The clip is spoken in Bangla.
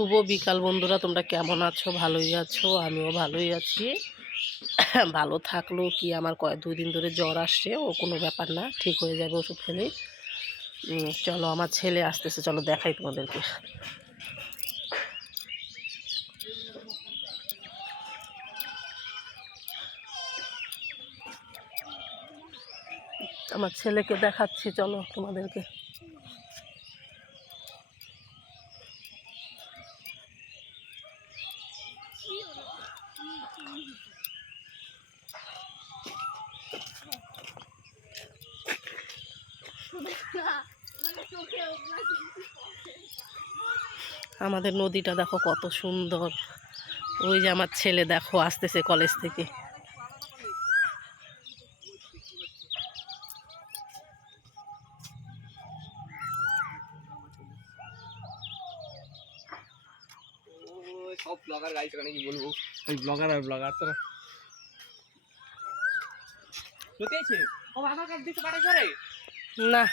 শুভ বিকাল বন্ধুরা, তোমরা কেমন আছো? ভালোই আছো? আমিও ভালোই আছি। ভালো থাকলেও কি, আমার 2 দিন ধরে জ্বর আসছে, ও কোনো ব্যাপার না, ঠিক হয়ে যাবে ওষুধ খেলেই। চলো, আমার ছেলে আসতেছে, চলো দেখাই তোমাদেরকে। আমার ছেলেকে দেখাচ্ছি, চলো তোমাদেরকে। আমাদের নদীটা দেখো কত সুন্দর। ওই যে আমার ছেলে দেখো আসতেছে কলেজ থেকে। সব ব্লগার গাইস, এখানে কি বলবো, ওই ব্লগার আর ব্লগার তো হতেছে। ও আধার কার্ড দিতে পারে করে না।